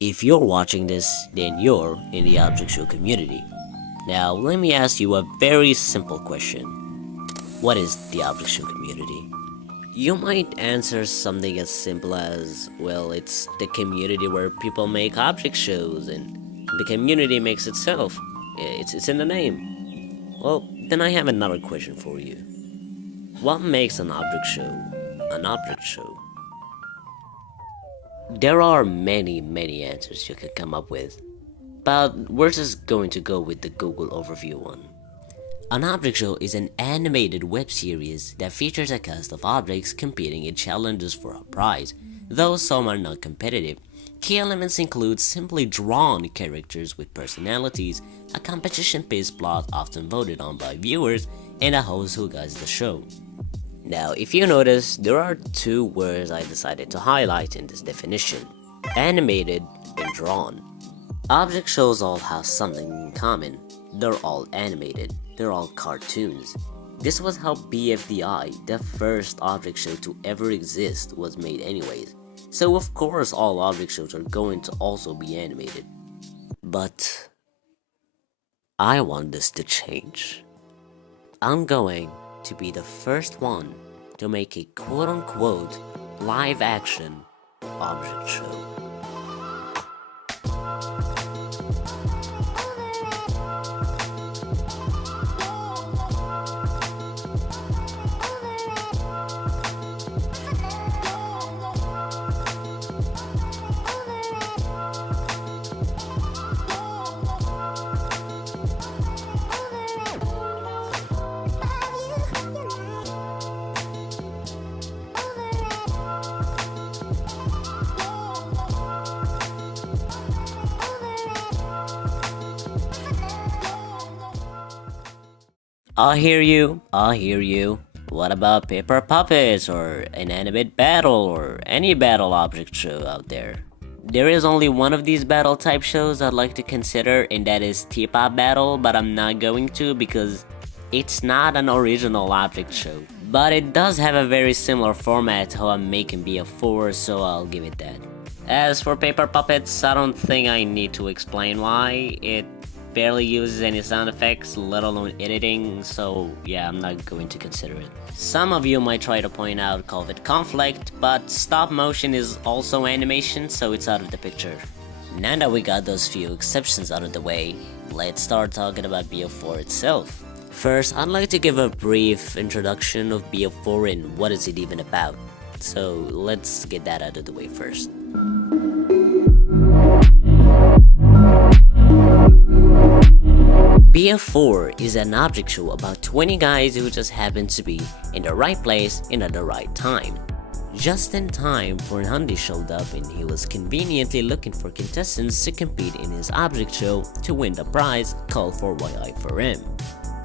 If you're watching this, then you're in the Object Show community. Now, let me ask you a very simple question. What is the Object Show community? You might answer something as simple as, well, it's the community where people make object shows and the community makes itself. It's in the name. Well, then I have another question for you. What makes an object show an object show? There are many answers you can come up with, but we're just going to go with the Google overview one. An object show is an animated web series that features a cast of objects competing in challenges for a prize, though some are not competitive. Key elements include simply drawn characters with personalities, a competition-based plot often voted on by viewers, and a host who guides the show. Now, if you notice, there are two words I decided to highlight in this definition: animated and drawn. Object shows all have something in common. They're all animated. They're all cartoons. This was how BFDI, the first object show to ever exist, was made anyways. So of course all object shows are going to also be animated. But I want this to change. I'm going to be the first one to make a quote-unquote live action object show. I hear you. What about paper puppets or inanimate battle or any battle object show out there? There is only one of these battle type shows I'd like to consider, and that is tpot battle, but I'm not going to because it's not an original object show. But it does have a very similar format to how I'm making BF4, so I'll give it that. As for paper puppets, I don't think I need to explain why. It barely uses any sound effects, let alone editing, so yeah, I'm not going to consider it. Some of you might try to point out COVID conflict, but stop motion is also animation, so it's out of the picture. Now that we got those few exceptions out of the way, let's start talking about BF4 itself. First, I'd like to give a brief introduction of BF4 and what is it even about. So let's get that out of the way first. BF4 is an object show about 20 guys who just happen to be in the right place and at the right time. Just in time for Andy showed up and he was conveniently looking for contestants to compete in his object show to win the prize called for YI4M.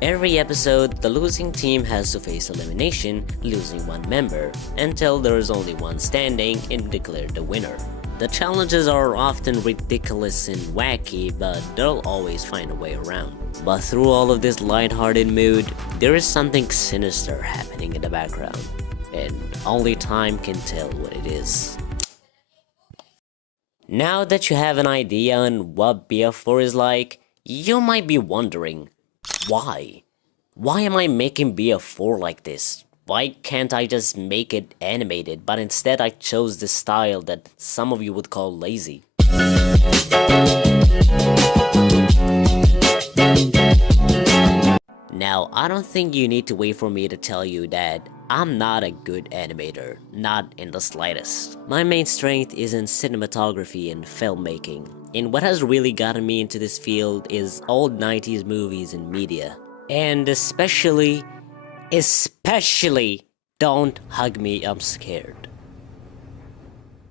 Every episode, the losing team has to face elimination, losing one member, until there is only one standing and declare the winner. The challenges are often ridiculous and wacky, but they'll always find a way around. But through all of this lighthearted mood, there is something sinister happening in the background, and only time can tell what it is. Now that you have an idea on what BF4 is like, you might be wondering, why? Why am I making BF4 like this? Why can't I just make it animated, but instead I chose this style that some of you would call lazy? Now, I don't think you need to wait for me to tell you that I'm not a good animator, not in the slightest. My main strength is in cinematography and filmmaking, and what has really gotten me into this field is old 90s movies and media. And especially, don't hug me, I'm scared.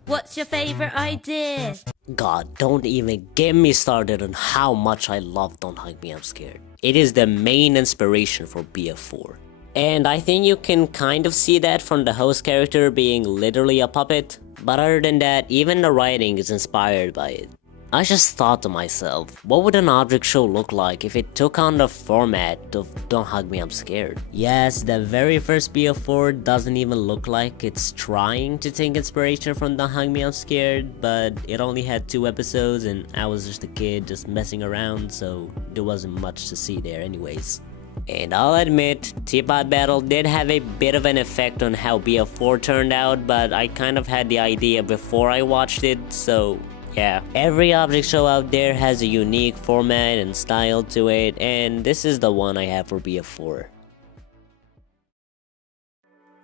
What's your favorite idea? God, don't even get me started on how much I love Don't Hug Me, I'm Scared. It is the main inspiration for BF4. And I think you can kind of see that from the host character being literally a puppet. But other than that, even the writing is inspired by it. I just thought to myself, what would an object show look like if it took on the format of Don't Hug Me I'm Scared? Yes, the very first BF4 doesn't even look like it's trying to take inspiration from Don't Hug Me I'm Scared, but it only had 2 episodes and I was just a kid just messing around, so there wasn't much to see there anyways. And I'll admit, Teapot Battle did have a bit of an effect on how BF4 turned out, but I kind of had the idea before I watched it, so yeah. Every object show out there has a unique format and style to it, and this is the one I have for BF4.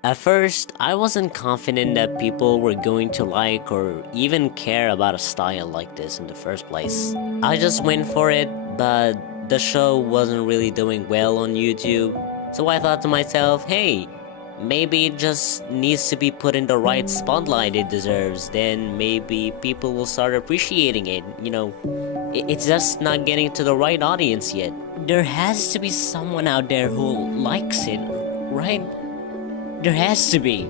At first, I wasn't confident that people were going to like or even care about a style like this in the first place. I just went for it, but the show wasn't really doing well on YouTube, so I thought to myself, hey, maybe it just needs to be put in the right spotlight it deserves, then maybe people will start appreciating it, you know. It's just not getting to the right audience yet. There has to be someone out there who likes it, right? There has to be.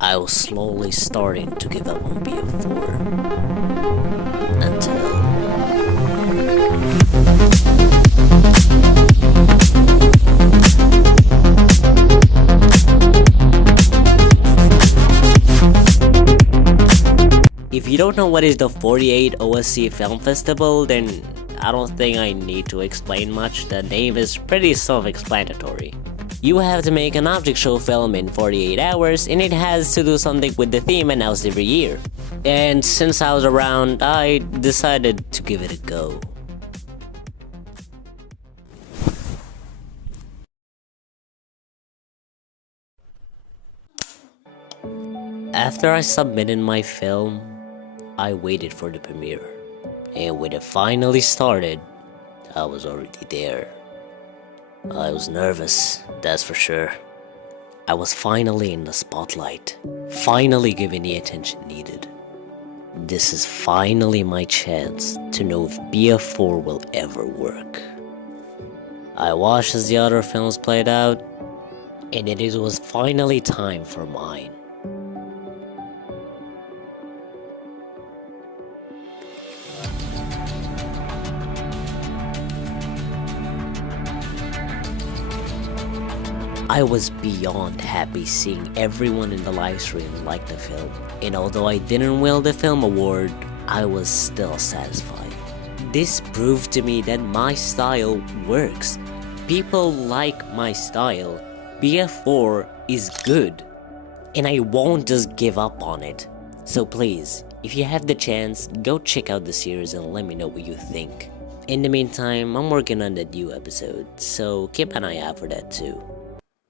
I was slowly starting to give up on BF4 until if you don't know what is the 48 OSC Film Festival, then I don't think I need to explain much. The name is pretty self-explanatory. You have to make an object show film in 48 hours, and it has to do something with the theme announced every year. And since I was around, I decided to give it a go. After I submitted my film, I waited for the premiere. And when it finally started, I was already there. I was nervous, that's for sure. I was finally in the spotlight, finally given the attention needed. This is finally my chance to know if BF4 will ever work. I watched as the other films played out, and it was finally time for mine. I was beyond happy seeing everyone in the livestream like the film, and although I didn't win the film award, I was still satisfied. This proved to me that my style works. People like my style. BF4 is good, and I won't just give up on it. So please, if you have the chance, go check out the series and let me know what you think. In the meantime, I'm working on the new episode, so keep an eye out for that too.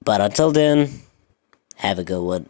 But until then, have a good one.